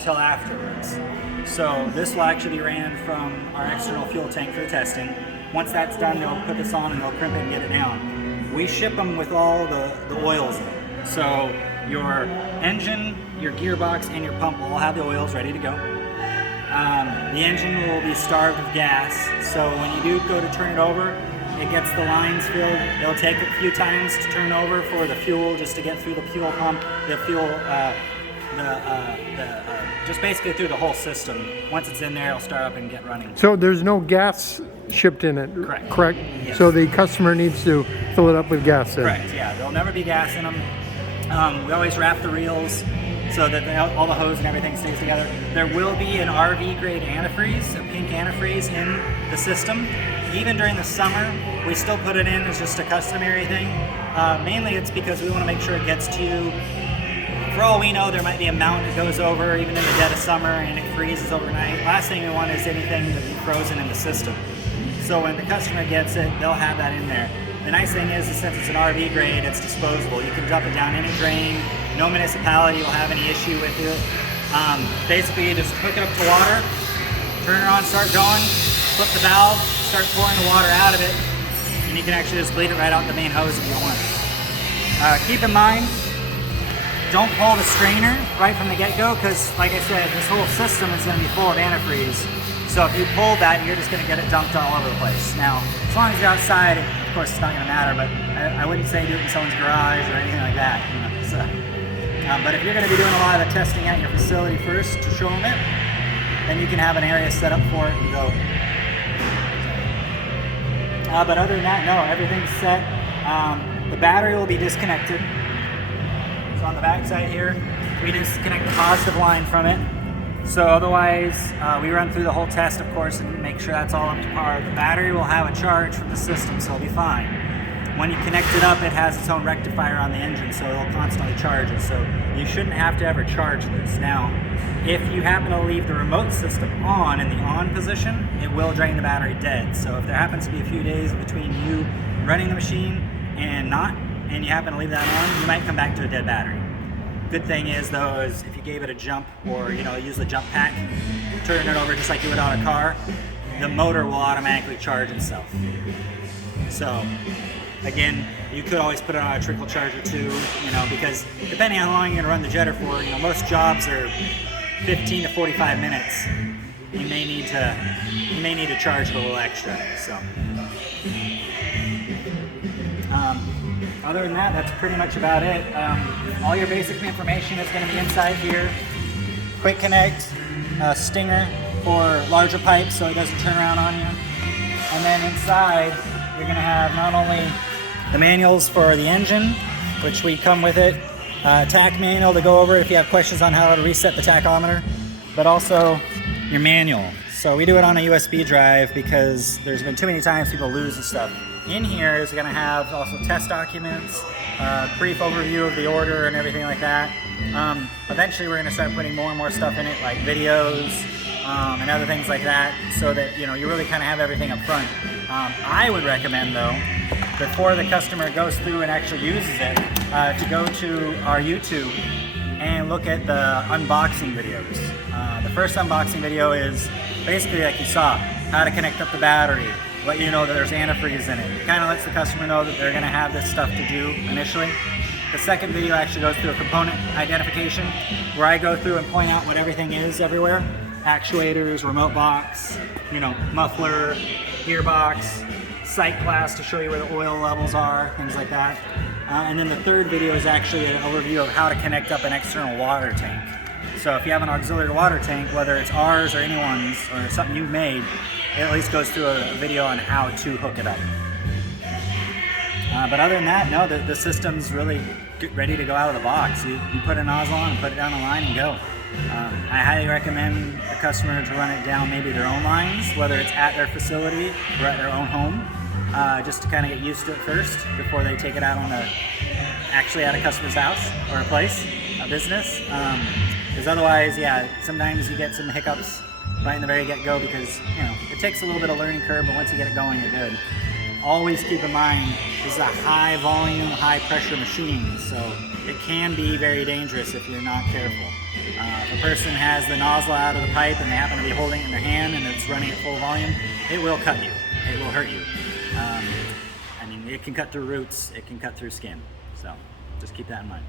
until afterwards. So this will actually be ran from our external fuel tank for the testing. Once that's done, they'll put this on and they'll crimp it and get it down. We ship them with all the oils in it. So your engine, your gearbox, and your pump will all have the oils ready to go. The engine will be starved of gas, so when you do go to turn it over, it gets the lines filled. It'll take a few times to turn over for the fuel, just to get through the fuel pump, the fuel, just basically through the whole system. Once it's in there, it'll start up and get running. So there's no gas shipped in it, correct? Yes. So the customer needs to fill it up with gas then? Correct, yeah. There'll never be gas in them. We always wrap the reels so that all the hose and everything stays together. There will be an RV grade antifreeze, a pink antifreeze in the system. Even during the summer, we still put it in as just a customary thing. Mainly it's because we want to make sure it gets to you. For all we know, there might be a mountain that goes over even in the dead of summer and it freezes overnight. Last thing we want is anything to be frozen in the system. So when the customer gets it, they'll have that in there. The nice thing is since it's an RV grade, it's disposable. You can dump it down any drain. No municipality will have any issue with it. Basically, you just hook it up to water, turn it on, start going, flip the valve, start pouring the water out of it, and you can actually just bleed it right out the main hose if you want. Keep in mind, don't pull the strainer right from the get-go, because like I said, this whole system is going to be full of antifreeze. So if you pull that, you're just going to get it dumped all over the place. Now, as long as you're outside, of course it's not going to matter, but I wouldn't say do it in someone's garage or anything like that. You know, so, but if you're going to be doing a lot of the testing at your facility first to show them it, then you can have an area set up for it and go. But other than that, no, everything's set. The battery will be disconnected. So on the back side here, we disconnect the positive line from it. So otherwise, we run through the whole test, of course, and make sure that's all up to par. The battery will have a charge from the system, so it'll be fine. When you connect it up, it has its own rectifier on the engine, so it'll constantly charge it. So you shouldn't have to ever charge this. Now, if you happen to leave the remote system on in the on position, it will drain the battery dead. So if there happens to be a few days between you running the machine and not, and you happen to leave that on, you might come back to a dead battery. Good thing is though, is if you gave it a jump or use the jump pack, turn it over just like you would on a car, the motor will automatically charge itself. So again, you could always put it on a trickle charger too, because depending on how long you're gonna run the jetter for, most jobs are 15 to 45 minutes. You may need to charge it a little extra. So. Other than that, that's pretty much about it. All your basic information is going to be inside here. Quick connect, stinger for larger pipes so it doesn't turn around on you. And then inside, you're going to have not only the manuals for the engine, which we come with it, TAC manual to go over if you have questions on how to reset the tachometer, but also your manual. So we do it on a USB drive because there's been too many times people lose the stuff. In here is going to have also test documents, brief overview of the order and everything like that. Eventually we're going to start putting more and more stuff in it, like videos and other things like that, so that you really kind of have everything up front. I would recommend though, before the customer goes through and actually uses it, to go to our YouTube and look at the unboxing videos. The first unboxing video is basically like you saw, how to connect up the battery, let you know that there's antifreeze in it. It kind of lets the customer know that they're going to have this stuff to do initially. The second video actually goes through a component identification, where I go through and point out what everything is everywhere. Actuators, remote box, muffler, gearbox, sight glass to show you where the oil levels are, things like that. And then the third video is actually an overview of how to connect up an external water tank. So if you have an auxiliary water tank, whether it's ours or anyone's or something you've made, it at least goes through a video on how to hook it up. But other than that, no, the system's really ready to go out of the box. You put a nozzle on and put it down the line and go. I highly recommend a customer to run it down maybe their own lines, whether it's at their facility or at their own home, just to kind of get used to it first before they take it out on actually at a customer's house or a place, a business. Because otherwise, yeah, sometimes you get some hiccups right in the very get-go because, it takes a little bit of learning curve, but once you get it going, you're good. Always keep in mind, this is a high volume, high pressure machine, so it can be very dangerous if you're not careful. If a person has the nozzle out of the pipe and they happen to be holding it in their hand and it's running at full volume, it will cut you. It will hurt you. I mean, it can cut through roots, it can cut through skin. So just keep that in mind.